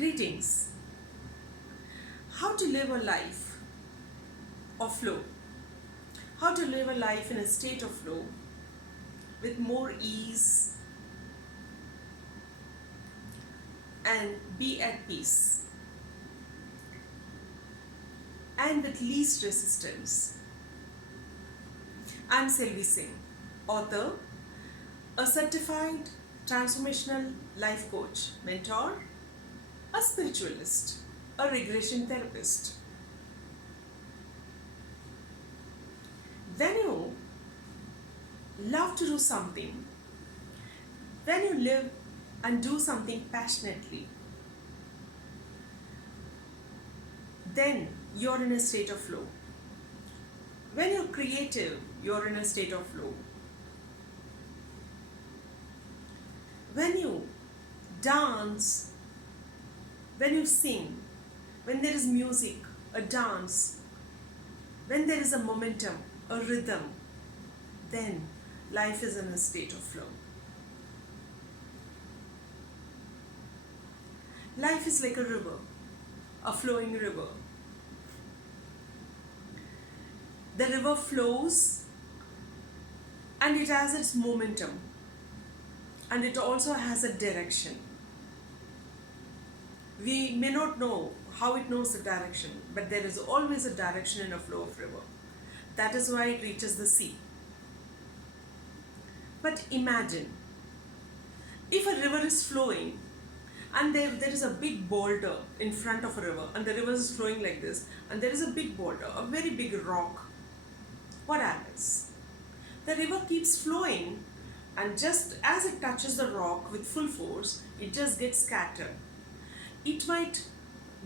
Greetings. How to live a life of flow. How to live a life in a state of flow with more ease and be at peace and with least resistance. I'm Selvi Singh, author, a certified transformational life coach, mentor, a spiritualist, a regression therapist. When you love to do something, when you live and do something passionately, then you're in a state of flow. When you're creative, you're in a state of flow. When you dance, when you sing, when there is music, a dance, when there is a momentum, a rhythm, then life is in a state of flow. Life is like a river, a flowing river. The river flows and it has its momentum and it also has a direction. We may not know how it knows the direction, but there is always a direction in a flow of river. That is why it reaches the sea. But imagine if a river is flowing and there is a big boulder in front of a river and the river is flowing like this and there is a big boulder, a very big rock. What happens? The river keeps flowing and just as it touches the rock with full force, it just gets scattered. It might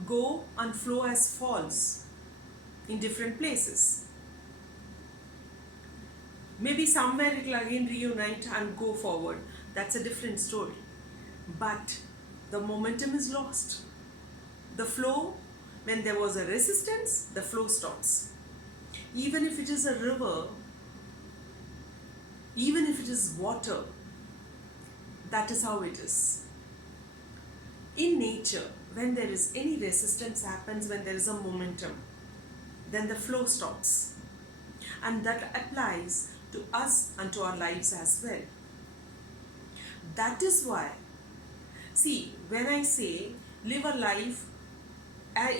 go and flow as falls in different places. Maybe somewhere it will again reunite and go forward. That's a different story. But the momentum is lost. The flow, when there was a resistance, the flow stops. Even if it is a river, even if it is water, that is how it is. In nature, when there is any resistance happens, when there is a momentum, then the flow stops. And that applies to us and to our lives as well. That is why, see, when I say live a life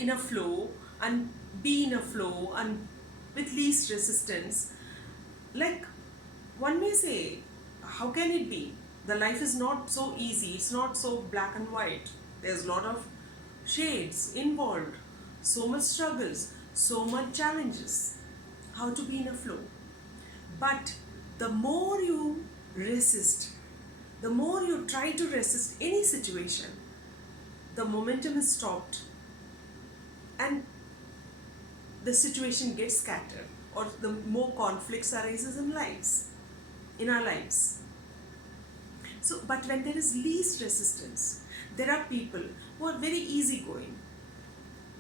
in a flow and be in a flow and with least resistance, like one may say, how can it be? The life is not so easy, it's not so black and white. There's a lot of shades involved, so much struggles, so much challenges. How to be in a flow? But the more you resist, the more you try to resist any situation, the momentum is stopped and the situation gets scattered, or the more conflicts arises in our lives. So, but when there is least resistance, there are people who are very easygoing.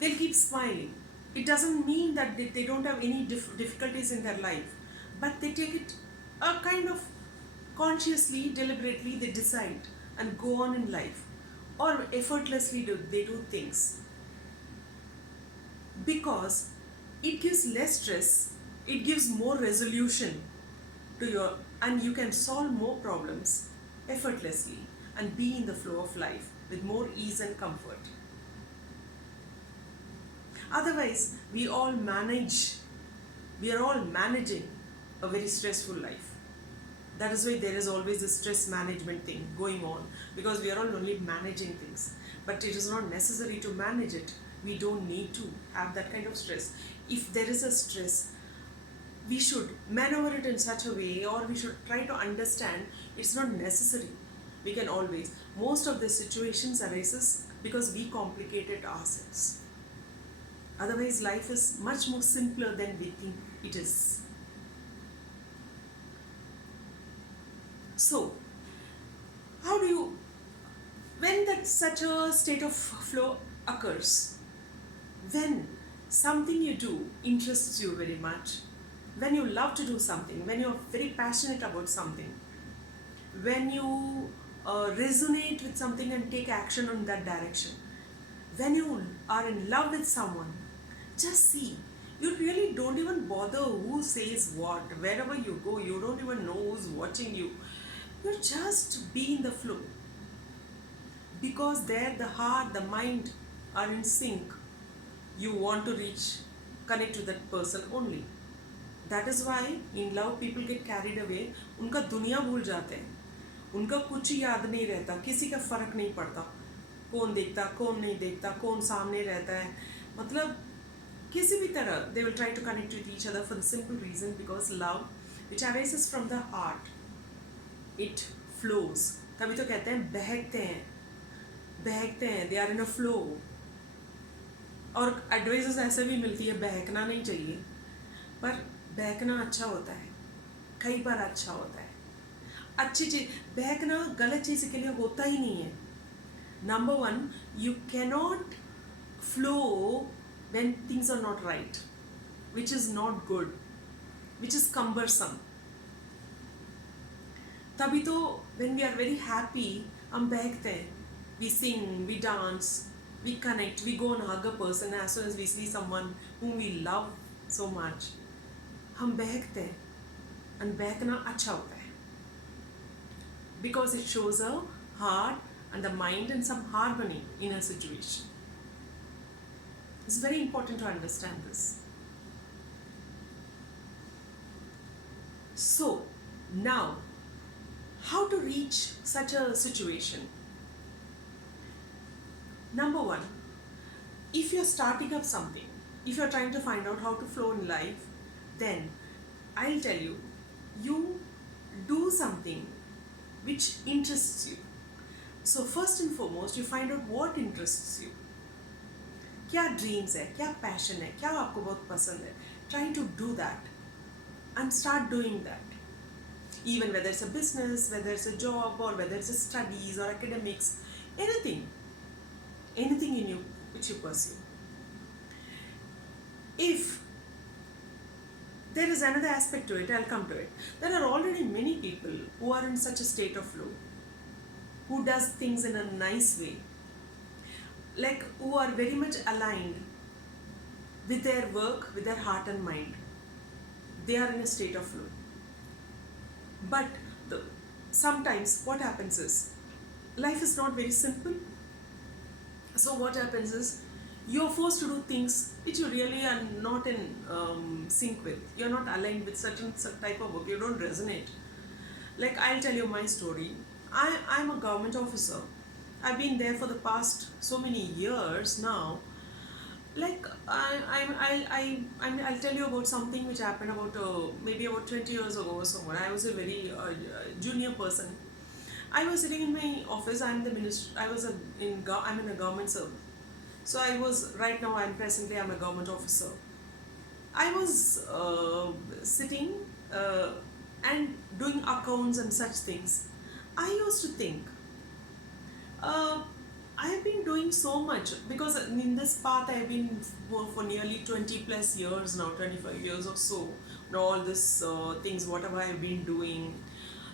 They'll keep smiling. It doesn't mean that they don't have any difficulties in their life, but they take it a kind of consciously, deliberately, they decide and go on in life, or effortlessly they do things. Because it gives less stress, it gives more resolution to your, and you can solve more problems effortlessly and be in the flow of life with more ease and comfort. Otherwise, we are all managing a very stressful life. That is why there is always a stress management thing going on, because we are all only managing things. But it is not necessary to manage it. We don't need to have that kind of stress. If there is a stress, we should maneuver it in such a way, or we should try to understand it's not necessary. We can always, most of the situations arises because we complicate it ourselves. Otherwise, life is much more simpler than we think it is. So, how do you, when that such a state of flow occurs, when something you do interests you very much, when you love to do something, when you're very passionate about something, when you resonate with something and take action on that direction, When you are in love with someone, just see. You really don't even bother who says what. Wherever you go, you don't even know who's watching you. You just be in the flow. Because there the heart, the mind are in sync. You want to reach, connect to that person only. That is why in love people get carried away. उनका दुनिया भूल जाते हैं. उनका कुछ याद नहीं रहता, किसी का फर्क नहीं पड़ता, कौन देखता कौन नहीं देखता, कौन सामने रहता है, मतलब किसी भी तरह they will try to connect with each other for the simple reason because love which arises from the heart, it flows. तभी तो कहते हैं बहकते हैं, they are in a flow. और एडवाइसेस ऐसे भी मिलती है बहकना नहीं चाहिए, पर बहकना अच्छा होता है, कई बार अच्छा होता है. अच्छी चीज, बहकना गलत चीज के लिए होता ही नहीं है. Number one, you cannot flow when things are not right, which is not good, which is cumbersome. तभी तो when we are very happy हम बहकते हैं, we sing, we dance, we connect, we go and hug a person as soon as we see someone whom we love so much. हम बहकते हैं, and बहकना अच्छा होता है because it shows a heart and the mind and some harmony in a situation. It's very important to understand this. So, now, how to reach such a situation? Number one, if you're starting up something, if you're trying to find out how to flow in life, then I'll tell you, you do something which interests you. So, first and foremost, you find out what interests you. क्या dreams है, क्या passion है, क्या आपको बहुत पसंद है. Try to do that and start doing that. Even whether it's a business, whether it's a job, or whether it's a studies or academics, anything in you which you pursue. If there is another aspect to it, I'll come to it. There are already many people who are in such a state of flow, who does things in a nice way, like who are very much aligned with their work, with their heart and mind. They are in a state of flow. But sometimes what happens is, life is not very simple. So what happens is, you're forced to do things which you really are not in sync with. You're not aligned with certain type of work. You don't resonate. Like, I'll tell you my story. I'm a government officer. I've been there for the past so many years now. Like, I'll tell you about something which happened about maybe about 20 years ago or so. When I was a very junior person, I was sitting in my office. I'm the minister. I'm in a government service. So I'm a government officer. I was sitting and doing accounts and such things. I used to think, I have been doing so much because in this path I have been for nearly 20 plus years now, 25 years or so. And all this things, whatever I have been doing.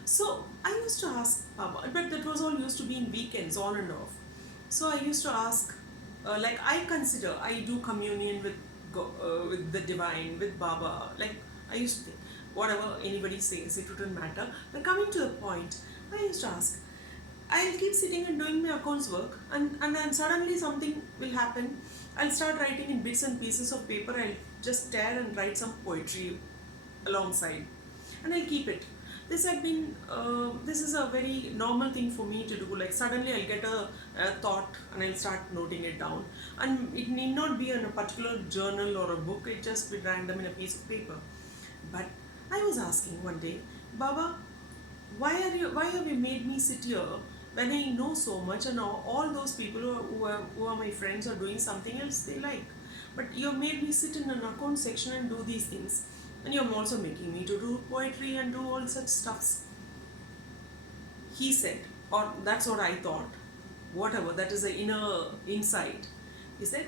So I used to ask Baba, but that was all used to be in weekends, on and off. So I used to ask, like, I consider I do communion with the divine, with Baba. Like, I used to think, whatever anybody says, it wouldn't matter. But coming to the point, I used to ask, I'll keep sitting and doing my accounts work, and then suddenly something will happen. I'll start writing in bits and pieces of paper. I'll just stare and write some poetry alongside, and I'll keep it. This is a very normal thing for me to do. Like, suddenly I'll get a thought and I'll start noting it down, and it need not be in a particular journal or a book. It just be random in a piece of paper. But I was asking one day, Baba, why have you made me sit here when I know so much, and all those people who are my friends are doing something else they like, but you made me sit in an account section and do these things, and you're also making me to do poetry and do all such stuffs. He said, or that's what I thought, whatever, that is the inner insight. He said,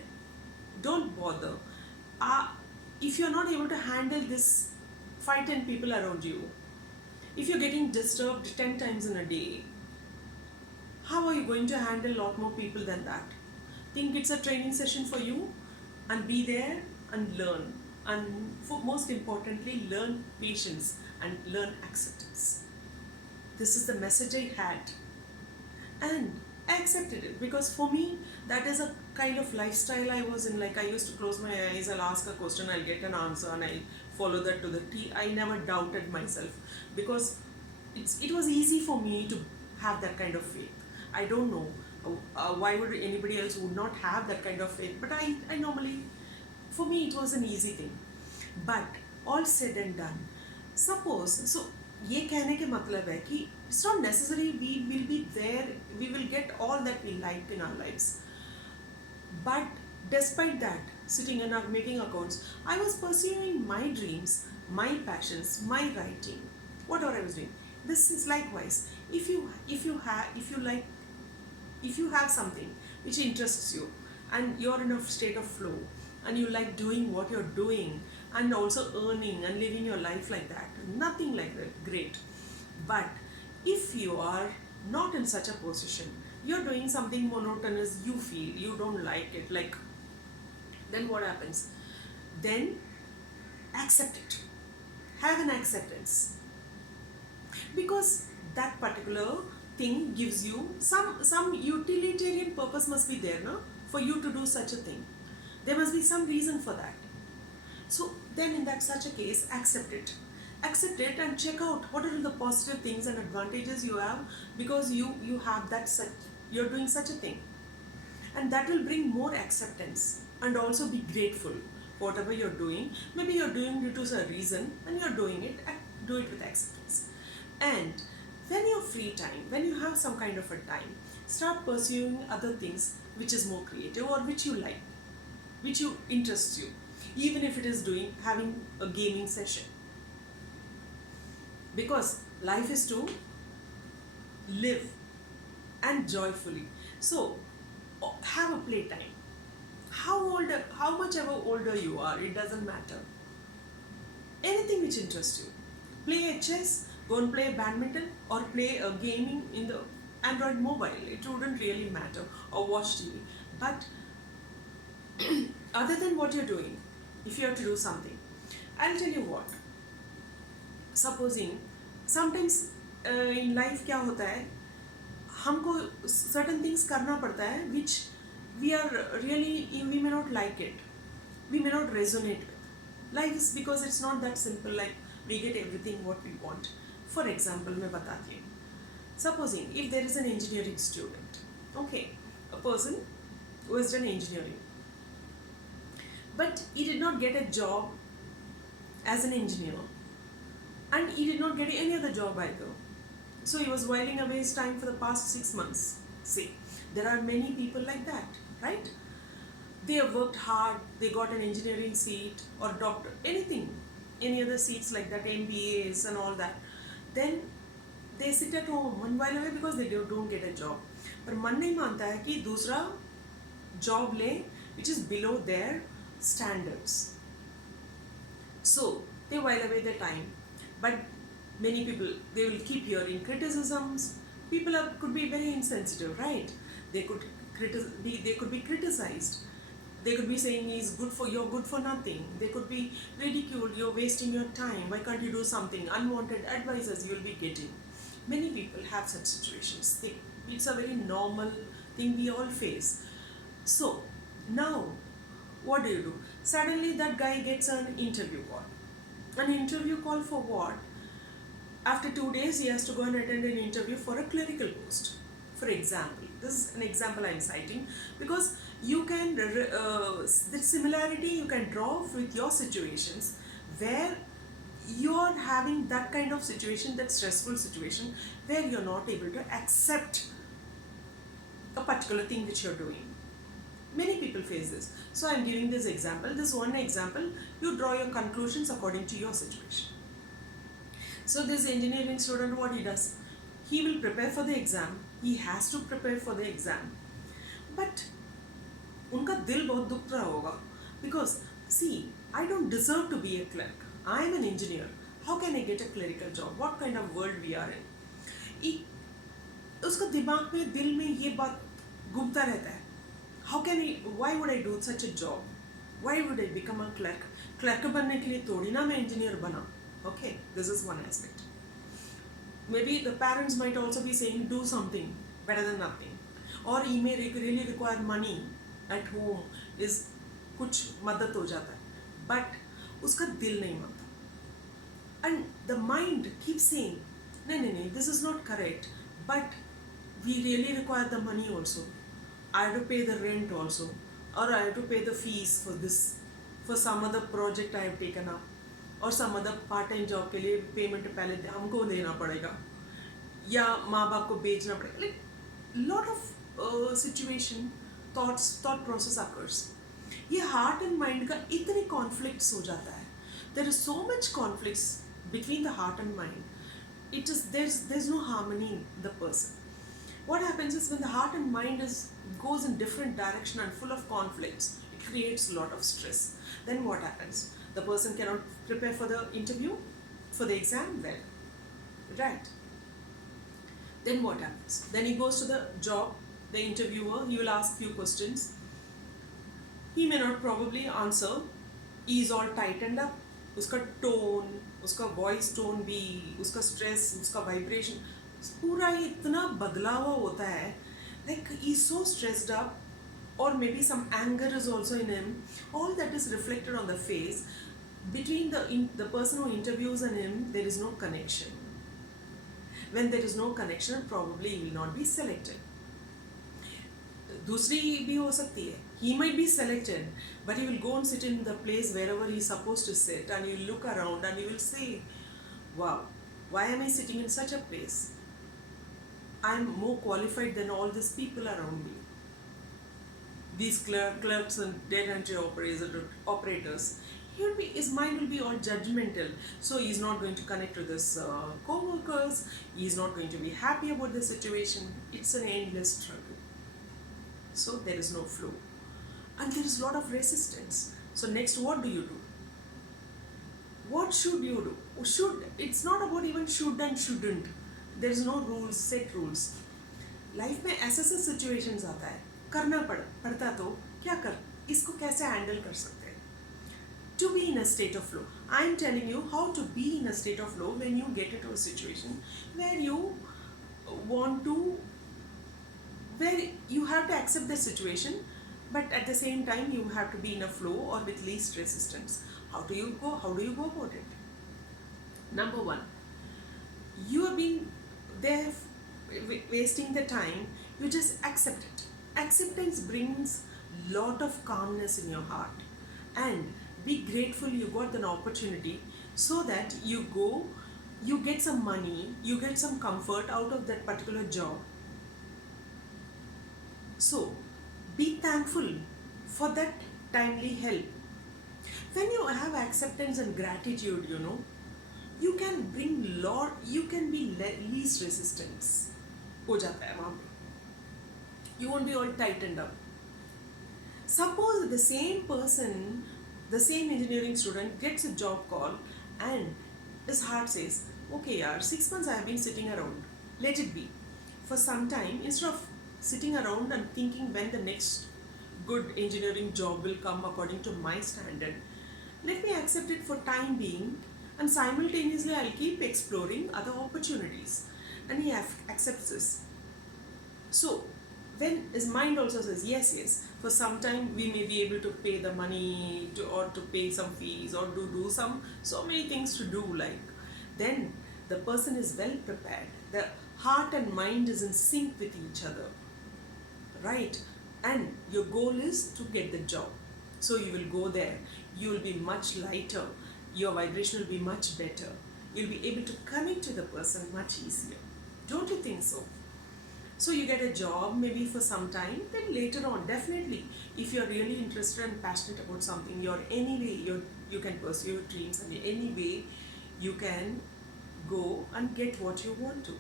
don't bother. If you're not able to handle this 5-10 people around you, if you're getting disturbed 10 times in a day, how are you going to handle a lot more people than that? think it's a training session for you, and be there and learn. And most importantly, learn patience and learn acceptance. This is the message I had, and I accepted it because for me that is a kind of lifestyle I was in. Like I used to close my eyes, I'll ask a question, I'll get an answer, and I'll follow that to the T. I never doubted myself because it was easy for me to have that kind of faith. I don't know why would anybody else would not have that kind of faith, but I normally, for me it was an easy thing. But all said and done, suppose, so ये कहने के मतलब है कि it's not necessary we will be there, we will get all that we like in our lives. But despite that, sitting and making accounts, I was pursuing my dreams, my passions, my writing, whatever I was doing. This is likewise. If you have something which interests you, and you're in a state of flow, and you like doing what you're doing, and also earning and living your life like that, nothing like that, great. But if you are not in such a position, you're doing something monotonous, you feel you don't like it, like, then what happens? Then accept it. Have an acceptance. Because that particular thing gives you some utilitarian purpose must be there, no? For you to do such a thing. There must be some reason for that. So then in that such a case, accept it. Accept it and check out what are the positive things and advantages you have because you have that such, you're doing such a thing. And that will bring more acceptance, and also be grateful for whatever you're doing. Maybe you're doing it to a reason and you're doing it, do it with acceptance. And when you're free time, when you have some kind of a time, start pursuing other things which is more creative or which you like, which you interests you, even if it is having a gaming session. Because life is to live and joyfully. So have a playtime. How much ever older you are, it doesn't matter. Anything which interests you. Play a chess, go and play badminton, or play a gaming in the Android mobile. It wouldn't really matter. Or watch TV. But other than what you're doing, if you have to do something, I'll tell you what. Supposing sometimes in life क्या होता है, हमको certain things करना पड़ता है which we are really, we may not like it, we may not resonate with. Life is, because it's not that simple like we get everything what we want. For example, मैं बताती हूँ. Supposing if there is an engineering student, okay, a person who has done engineering, but he did not get a job as an engineer, and he did not get any other job either. So he was whiling away his time for the past 6 months. See, there are many people like that, right? They have worked hard, they got an engineering seat or doctor, anything, any other seats like that, MBAs and all that. Then they sit at home and while away because they don't get a job. पर मन नहीं मानता है कि दूसरा job ले which is below their standards. So they while away their time. But many people, they will keep hearing criticisms. People could be very insensitive, right? They could be criticized. They could be saying you're good for nothing. They could be ridiculed, you're wasting your time. Why can't you do something? Unwanted advices you will be getting. Many people have such situations. It's a very normal thing we all face. So now, what do? Suddenly that guy gets an interview call. An interview call for what? After 2 days, he has to go and attend an interview for a clerical post. For example, this is an example I am citing because you can, the similarity you can draw with your situations where you are having that kind of situation, that stressful situation where you're not able to accept a particular thing which you're doing. Many people face this. So I'm giving this example. This one example, you draw your conclusions according to your situation. So this engineering student, what he does, he will prepare for the exam. He has to prepare for the exam. But उनका दिल बहुत दुख रहा होगा because see, I don't deserve to be a clerk. I am an engineer. How can I get a clerical job? What kind of world we are in? उसका दिमाग में, दिल में ये बात घूमता रहता है. why would I do such a job? Why would I become a clerk? Clerk बनने के लिए थोड़ी ना मैं engineer बना. Okay, this is one aspect. Maybe the parents might also be saying do something better than nothing. Or he may really require money at home, is कुछ मदद हो जाता है. But उसका दिल नहीं मानता. And the mind keeps saying, no, this is not correct. But we really require the money also. I have to pay the rent also. Or I have to pay the fees for this, for some other project I have taken up. और some other part-time job के लिए payment पहले हमको देना पड़ेगा या माँ बाप को बेचना पड़ेगा. Like lot of situation thought process occurs. ये heart and mind का इतने conflicts हो जाता है. There is so much conflicts between the heart and mind. There's no harmony in the person. What happens is when the heart and mind goes in different direction and full of conflicts, it creates a lot of stress. Then what happens? The person cannot prepare for the interview, for the exam well, right? Then what happens? Then he goes to the job, the interviewer, he will ask few questions. He may not probably answer. He is all tightened up. उसका tone, उसका voice tone भी, उसका stress, उसका vibration, पूरा ही इतना बदला हुआ होता है. Like he is so stressed up, or maybe some anger is also in him. All that is reflected on the face. Between the person who interviews and him, there is no connection. When there is no connection, probably he will not be selected. दूसरी भी हो सकती है. He might be selected, but he will go and sit in the place wherever he is supposed to sit, and he will look around and he will say, wow, why am I sitting in such a place? I am more qualified than all these people around me. These clerks and data entry operators, his mind will be all judgmental. So he is not going to connect to his co-workers. He is not going to be happy about the situation. It's an endless struggle. So there is no flow. And there is a lot of resistance. So next, what do you do? What should you do? It's not about even should and shouldn't. There is no rules, set rules. Life में ऐसे situations आता है, करना पड़ता तो क्या कर, इसको कैसे handle कर सकते हैं? To be in a state of flow. I am telling you how to be in a state of flow when you get into a situation where you have to accept the situation, but at the same time you have to be in a flow or with least resistance. How do you go about it? Number one, you have been there wasting the time. You just accept it. Acceptance brings lot of calmness in your heart, and be grateful you got an opportunity, so that you get some money, you get some comfort out of that particular job. So be thankful for that timely help. When you have acceptance and gratitude, you can be least resistance हो जाता है वहाँ पे. You won't be all tightened up. Suppose the same person, the same engineering student gets a job call and his heart says, okay yaar, 6 months I have been sitting around, let it be. For some time, instead of sitting around and thinking when the next good engineering job will come according to my standard, let me accept it for time being, and simultaneously I'll keep exploring other opportunities. And he accepts this. So then his mind also says, yes, for some time we may be able to pay the money or to pay some fees or to do so many things to do, like. Then the person is well prepared. The heart and mind is in sync with each other, right? And your goal is to get the job. So you will go there. You will be much lighter. Your vibration will be much better. You'll be able to connect to the person much easier. Don't you think so? So you get a job maybe for some time, then later on, definitely, if you're really interested and passionate about something, you can pursue your dreams, and in any way you can go and get what you want to.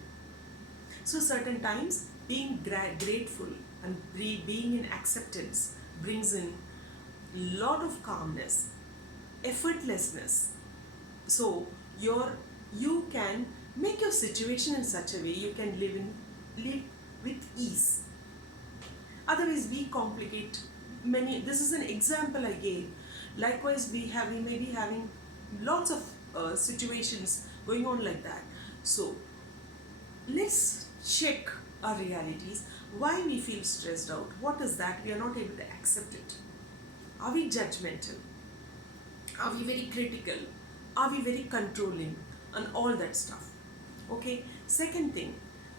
So certain times being grateful and being in acceptance brings in lot of calmness, effortlessness. So you can make your situation in such a way you can live with ease. Otherwise we complicate many, this is an example I gave. Likewise, we may be having lots of situations going on like that. So let's check our realities. Why we feel stressed out? What is that? We are not able to accept it. Are we judgmental? Are we very critical? Are we very controlling? And all that stuff. Okay. Second thing,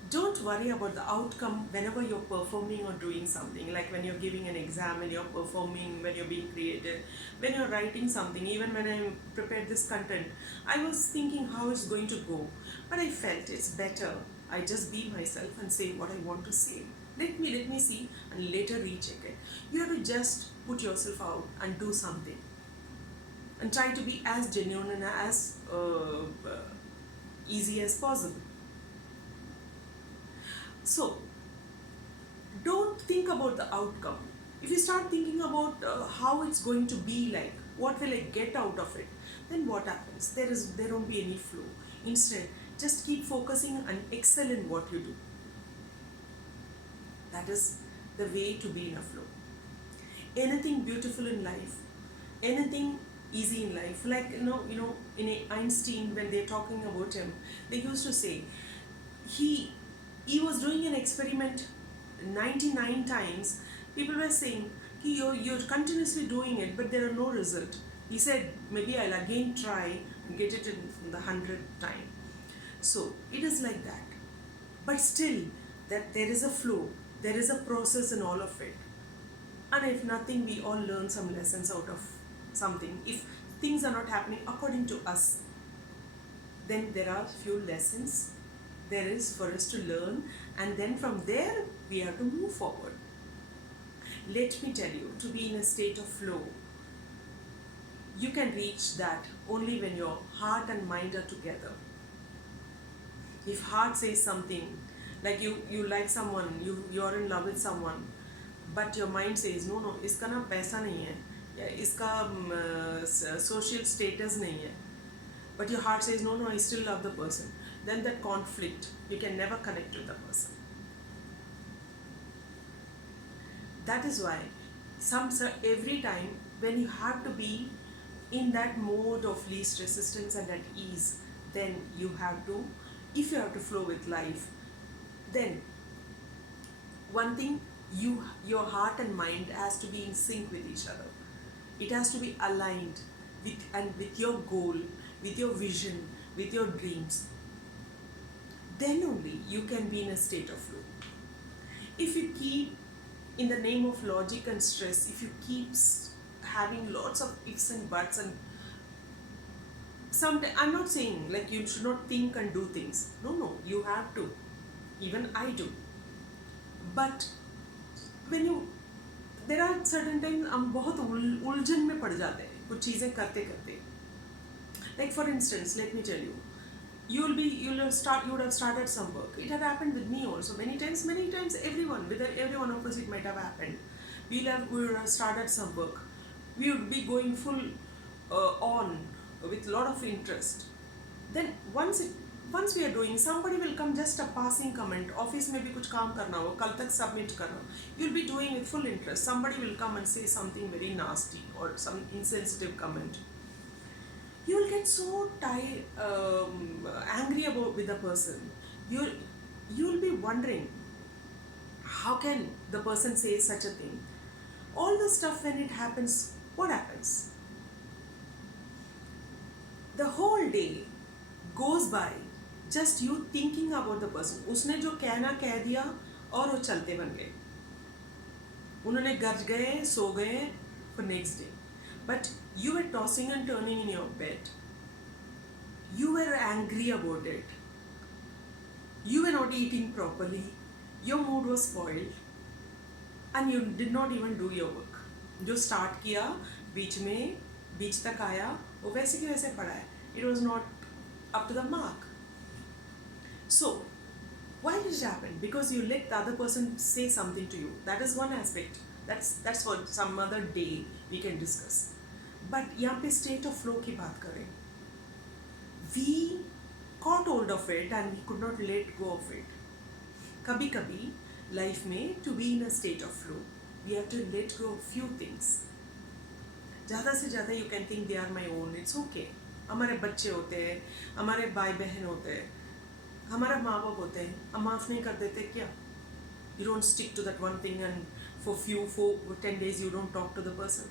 don't worry about the outcome whenever you're performing or doing something. Like when you're giving an exam and you're performing, when you're being creative, when you're writing something. Even when I prepared this content, I was thinking how it's going to go, but I felt it's better I just be myself and say what I want to say. Let me see and later recheck it. You have to just put yourself out and do something, and try to be as genuine and as easy as possible. So don't think about the outcome. If you start thinking about how it's going to be like, what will I get out of it, then what happens? There won't be any flow. Instead, just keep focusing and excel in what you do. That is the way to be in a flow. Anything beautiful in life, anything easy in life, like in Einstein, when they're talking about him, they used to say he was doing an experiment 99 times. People were saying, you're continuously doing it, but there are no result. He said, maybe I'll again try and get it in the 100th time. So it is like that. But still, that there is a flow, there is a process in all of it. And if nothing, we all learn some lessons out of something. If things are not happening according to us, then there are few lessons there is for us to learn, and then from there we have to move forward. Let me tell you, to be in a state of flow, you can reach that only when your heart and mind are together. If heart says something, like you like someone, you're in love with someone, but your mind says no, इसका ना पैसा नहीं है, या इसका social status नहीं है, but your heart says no, I still love the person, then that conflict, you can never connect with the person. That is why every time when you have to be in that mode of least resistance and at ease, then you have to, if you have to flow with life, then one thing, your heart and mind has to be in sync with each other. It has to be aligned with your goal, with your vision, with your dreams. Then only you can be in a state of flow. If you keep, in the name of logic and stress, if you keep having lots of ifs and buts, and sometimes, I'm not saying like you should not think and do things. No, you have to. Even I do. But there are certain times हम बहुत उलझन में पड़ जाते हैं कुछ चीज़ें करते करते. Like for instance, let me tell you, you would have started some work. It had happened with me also many times. With every one of us it might have happened. We would have started some work. We would be going full on with a lot of interest. Then once we are doing, somebody will come, just a passing comment. Office में भी कुछ काम करना हो, कल तक submit करना. You'll be doing with full interest. Somebody will come and say something very nasty or some insensitive comment. You will get so angry with the person. You will be wondering, how can the person say such a thing? All the stuff, when it happens, what happens? The whole day goes by just you thinking about the person. उसने जो कहना कह दिया और वो चलते बन गए. उन्होंने गज गए, सो गए for next day. But you were tossing and turning in your bed. You were angry about it. You were not eating properly. Your mood was spoiled. And you did not even do your work. जो start किया, बीच तक आया, वो वैसे की वैसे पड़ा है. It was not up to the mark. So, why did it happen? Because you let the other person say something to you. That is one aspect. That's for some other day we can discuss. But यहाँ पे state of flow की बात करें. We caught hold of it and we could not let go of it. कभी-कभी life में, to be in a state of flow, we have to let go of few things. ज़्यादा से ज़्यादा you can think they are my own, it's okay. हमारे बच्चे होते हैं, हमारे भाई बहन होते हैं, हमारा माँ बाप होते हैं, हम माफ़ नहीं कर देते क्या? You don't stick to that one thing and for 10 days you don't talk to the person.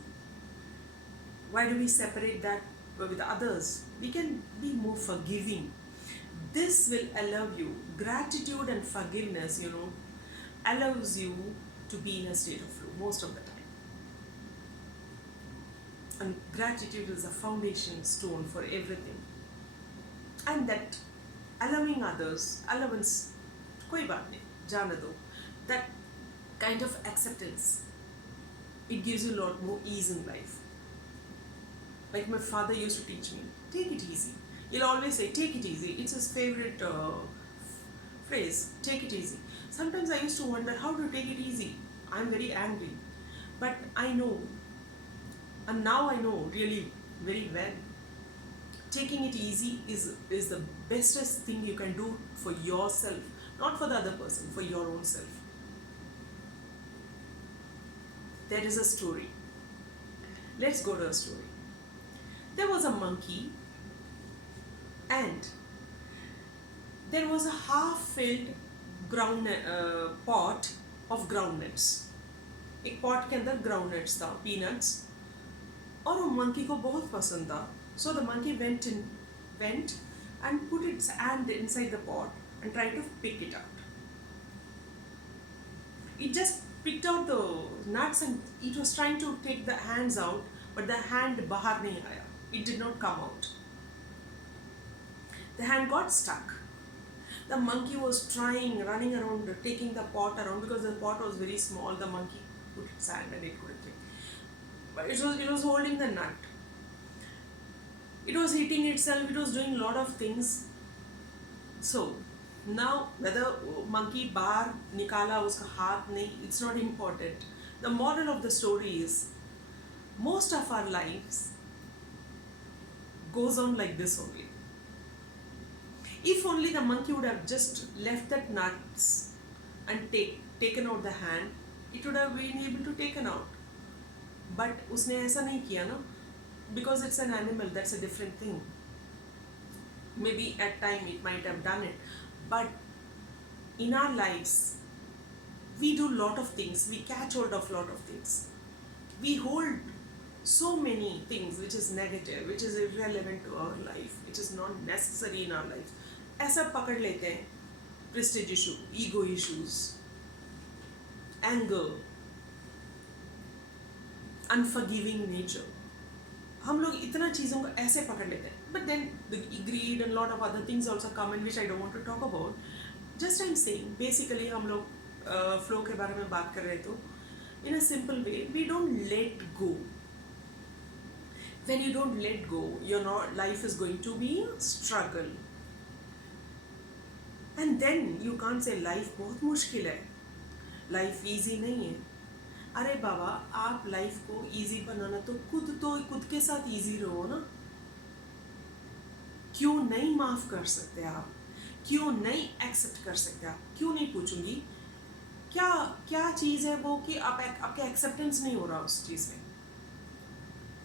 Why do we separate that with others? We can be more forgiving. This will allow you, gratitude and forgiveness, allows you to be in a state of flow most of the time. And gratitude is a foundation stone for everything. And that allowing others, allowance, koi baat nahi, jaane do. That kind of acceptance, it gives you a lot more ease in life. Like my father used to teach me, take it easy. He'll always say, take it easy. It's his favorite phrase, take it easy. Sometimes I used to wonder, how to take it easy? I'm very angry. But I know, and now I know really very well, taking it easy is the bestest thing you can do for yourself, not for the other person, for your own self. There is a story. Let's go to a story. There was a monkey and there was a half-filled pot of groundnuts. एक pot के अंदर groundnuts था, peanuts, और वो monkey को बहुत पसंद था. So the monkey went and put its hand inside the pot and tried to pick it out. It just picked out the nuts and it was trying to take the hands out, but the hand bahar nahi aaya. It did not come out. The hand got stuck. The monkey was trying, running around, taking the pot around because the pot was very small. The monkey put its hand and it couldn't take. But it was holding the nut. It was hitting itself. It was doing a lot of things. So now whether monkey bahar nikala uska haath nahi, it's not important. The moral of the story is most of our lives goes on like this only. If only the monkey would have just left that nuts and taken out the hand, it would have been able to taken out. But उसने ऐसा नहीं किया ना, because it's an animal, that's a different thing. Maybe at time it might have done it, but in our lives, we do lot of things, we catch hold of lot of things. We hold so many things which is negative, which is irrelevant to our life, which is not necessary in our life. ऐसा पकड़ लेते हैं, prestige issue, ego issues, anger, unforgiving nature. हम लोग इतना चीज़ों को ऐसे पकड़ लेते हैं. But then the greed and lot of other things also come in which I don't want to talk about. Just I'm saying, basically हम लोग flow के बारे में बात कर रहे तो in a simple way, we don't let go. When you don't let go, your life is going to be a struggle. And then you can't say life बहुत मुश्किल है, life easy नहीं है. अरे बाबा, आप लाइफ को easy बनाना तो खुद के साथ easy रहो ना. क्यों नहीं माफ कर सकते आप? क्यों नहीं एक्सेप्ट कर सकते आप? क्यों नहीं पूछूंगी क्या चीज़ है वो कि आपके एक्सेप्टेंस नहीं हो रहा उस चीज़ में,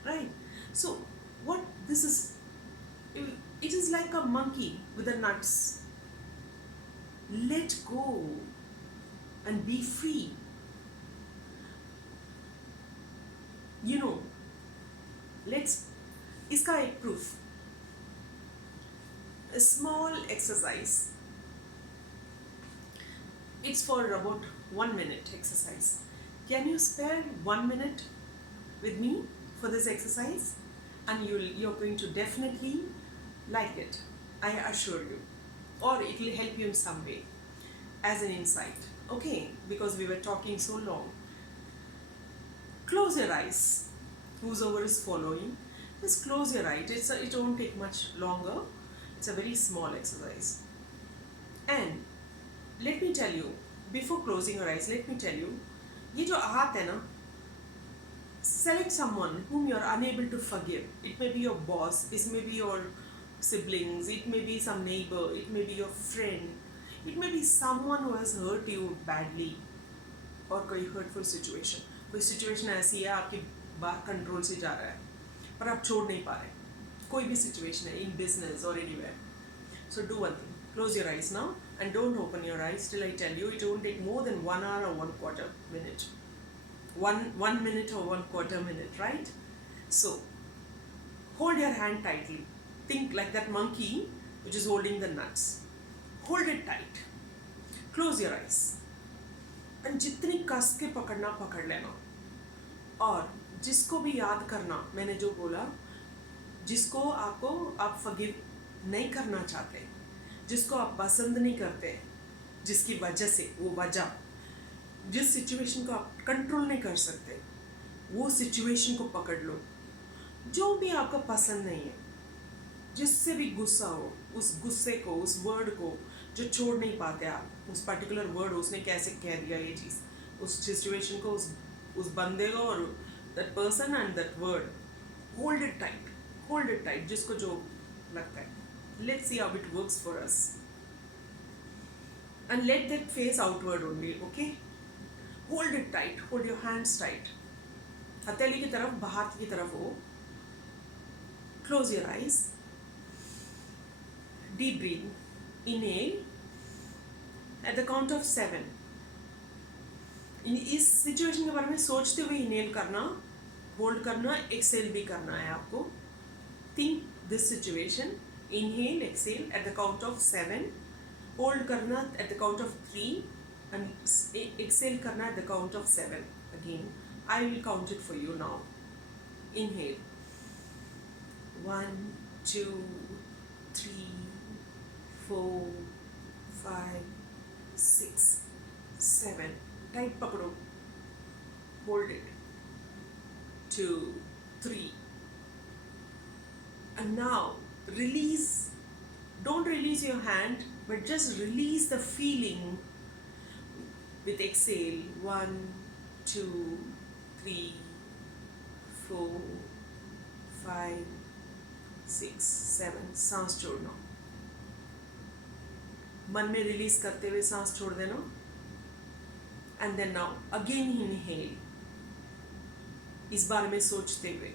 right? So what this is, it is like a monkey with the nuts. Let go and be free. You know, इसका एक proof. A small exercise. It's for about 1 minute exercise. Can you spare 1 minute with me for this exercise? And you're going to definitely like it, I assure you. Or it will help you in some way as an insight. Okay, because we were talking so long. Close your eyes. Whosoever is following, just close your eyes. It won't take much longer. It's a very small exercise. And let me tell you, before closing your eyes, let me tell you, ये जो हाथ है ना, select someone whom you are unable to forgive. It may be your boss, it may be your siblings, it may be some neighbor, it may be your friend, it may be someone who has hurt you badly or कोई hurtful situation. कोई situation ऐसी है आपके बाहर control से जा रहा है पर आप छोड़ नहीं पा रहे, कोई भी सिचुएशन है, इन बिजनेस और anywhere. So do one thing. Close your eyes now and don't open your eyes till I tell you. It won't take more than 1 hour or 1/4 minute. One minute or 1/4 minute, right? So hold your hand tightly. Think like that monkey which is holding the nuts. Hold it tight. Close your eyes. And जितनी कस के पकड़ना पकड़ लेना. और जिसको भी याद करना, मैंने जो बोला, जिसको आप फॉरगिव नहीं करना चाहते, जिसको आप पसंद नहीं करते, जिसकी वजह से वो वजह, जिस सिचुएशन को आप कंट्रोल नहीं कर सकते, वो सिचुएशन को पकड़ लो. जो भी आपको पसंद नहीं है, जिससे भी गुस्सा हो, उस गुस्से को, उस वर्ड को जो छोड़ नहीं पाते आप, उस पर्टिकुलर वर्ड, उसने कैसे कह दिया ये चीज़, उस सिचुएशन को, उस बंदे को और that person and that word, hold it tight, जिसको जो लगता है. Let's see how it works for us. And let that face outward only, okay? Hold it tight, hold your hands tight. हथेली की तरफ, बाहर की तरफ हो. Close your eyes. Deep breathe. Inhale. At the count of 7. इस situation के बारे में सोचते हुए इनहेल करना, होल्ड करना, एक्सेल भी करना है आपको. Think this situation. Inhale, exhale at the count of 7. Hold karna at the count of 3 and exhale karna at the count of 7. Again, I will count it for you now. Inhale. 1, 2, 3, 4, 5, 6, 7. Tight pakdo. Hold it. 2, 3. And now release. Don't release your hand, but just release the feeling with exhale. 1, 2, 3, 4, 5, 6, 7. सांस छोड़ना. मन में release करते हुए सांस छोड़ देना. And then now again inhale. इस बारे में सोचते हुए.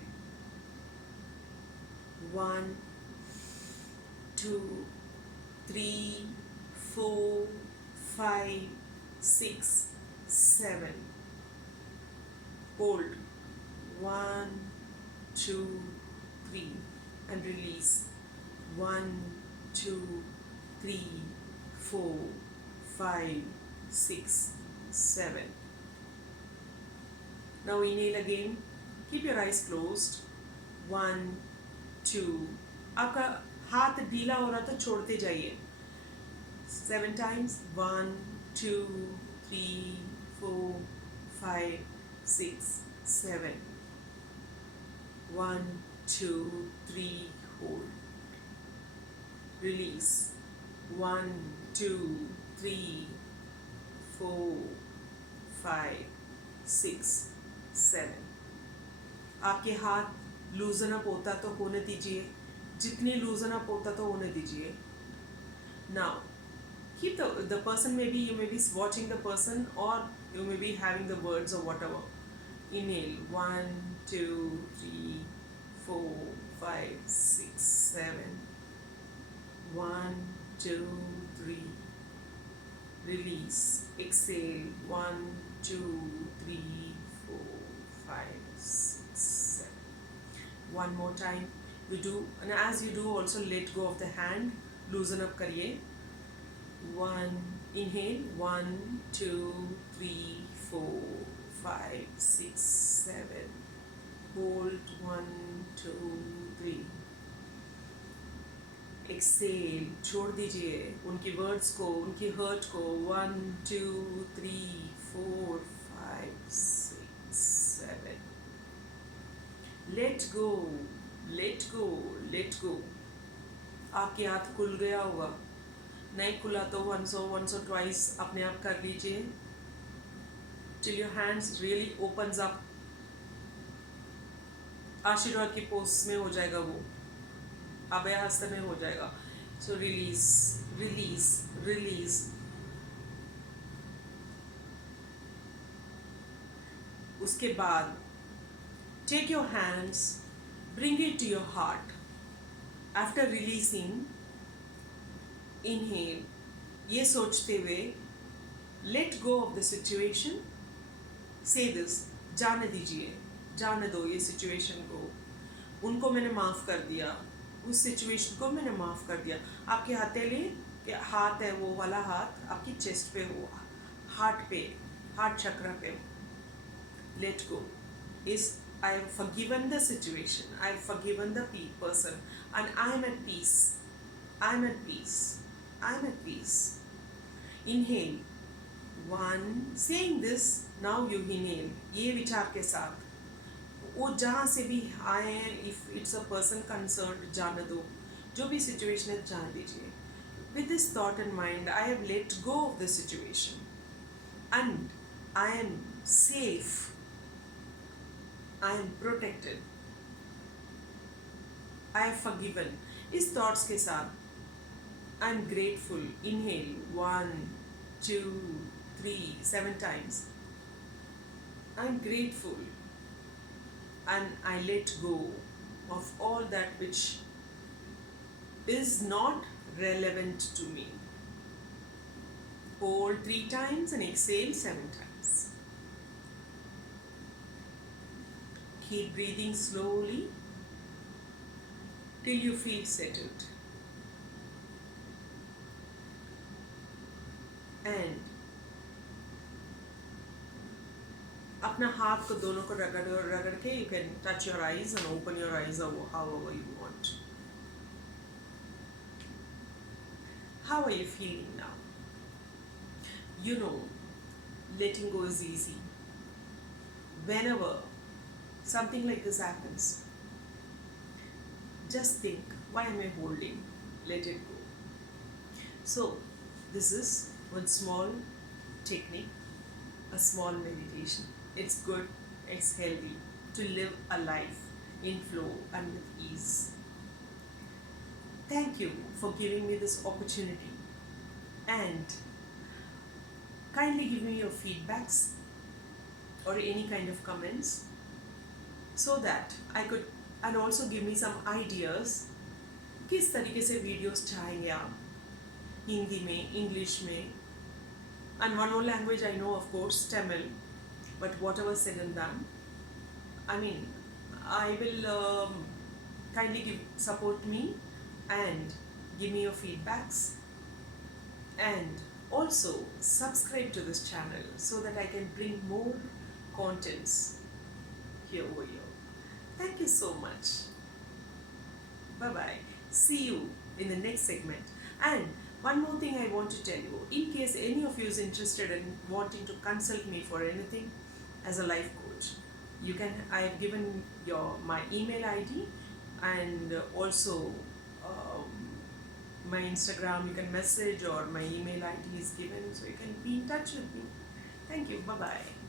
1, 2, 3, 4, 5, 6, 7. Hold. 1, 2, 3 and release. 1, 2, 3, 4, 5, 6, 7. Now inhale again. Keep your eyes closed. 1, 2. आपका हाथ ढीला हो रहा तो छोड़ते जाइए. 7 times. 1, 2, 3, 4, 5, 6, 7. 1, 2, 3. Hold. Release. 1, 2, 3, 4, 5, 6, 7. आपके हाथ लूजन अप होता तो होने दीजिए. जितनी लूजन अप होता तो होने दीजिए. Now, keep the person, maybe you may be watching the person or you may be having the words or whatever. Inhale. 1, 2, 3, 4, 5, 6, 7. 1, 2, 3. Release. Exhale. 1, 2, 3, 4, 5, 6, 7. One more time. You do, and as you do, also let go of the hand. Loosen up kariye. 1. Inhale. 1, 2, 3, 4, 5, 6, 7. Hold. 1, 2, 3. Exhale. छोड़ दीजिए उनकी words को, उनकी hurt को. 1, 2, 3, 4, 5, 6, 7. Let go. Let go. Let go. आपके हाथ खुल गया होगा. नहीं खुला तो once or twice अपने आप कर लीजिए. Till your hands really opens up. आशीर्वाद की पोस्ट में हो जाएगा वो. अभय हस्त में हो जाएगा. So release, release, release. उसके बाद take your hands, bring it to your heart. After releasing, inhale. ये सोचते हुए let go of the situation. Say this, जाने दीजिए, जाने दो ये सिचुएशन को, उनको मैंने माफ़ कर दिया, उस सिचुएशन को मैंने माफ़ कर दिया. आपके हथेली के हाथ है, वो वाला हाथ आपकी चेस्ट पे हो, हार्ट पे, हार्ट चक्र पे. Let go is I have forgiven the situation, I have forgiven the person, and I am at peace. I am at peace. I am at peace. Inhale. One. Saying this, now you inhale. ये विचार के साथ वो जहाँ से भी आए हैं, if it's a person concerned, जाने दो, जो भी situation है जाने दीजिए. With this thought in mind, I have let go of the situation, and I am safe. I am protected. I have forgiven. इस thoughts के साथ I am grateful. Inhale. 1, 2, 3, 7 times. I am grateful. And I let go of all that which is not relevant to me. Hold 3 times and exhale 7 times. Keep breathing slowly till you feel settled. And अपना हाथ को दोनों को रगड़ के you can touch your eyes and open your eyes however you want. How are you feeling now? You know, letting go is easy. Whenever something like this happens, just think, why am I holding? Let it go. So, this is one small technique, a small meditation. It's good, it's healthy to live a life in flow and with ease. Thank you for giving me this opportunity, and kindly give me your feedbacks or any kind of comments so that I could, and also give me some ideas किस तरीके से videos चाहेंगे आप, हिंदी में, English में, and one more language I know, of course, Tamil, but whatever said and done, I mean, I will kindly support me and give me your feedbacks, and also subscribe to this channel so that I can bring more contents here over here. Thank you so much. Bye bye. See you in the next segment. And one more thing I want to tell you, in case any of you is interested in wanting to consult me for anything as a life coach, you can, I have given my email ID, and also my Instagram, you can message, or my email ID is given, so you can be in touch with me. Thank you. Bye bye.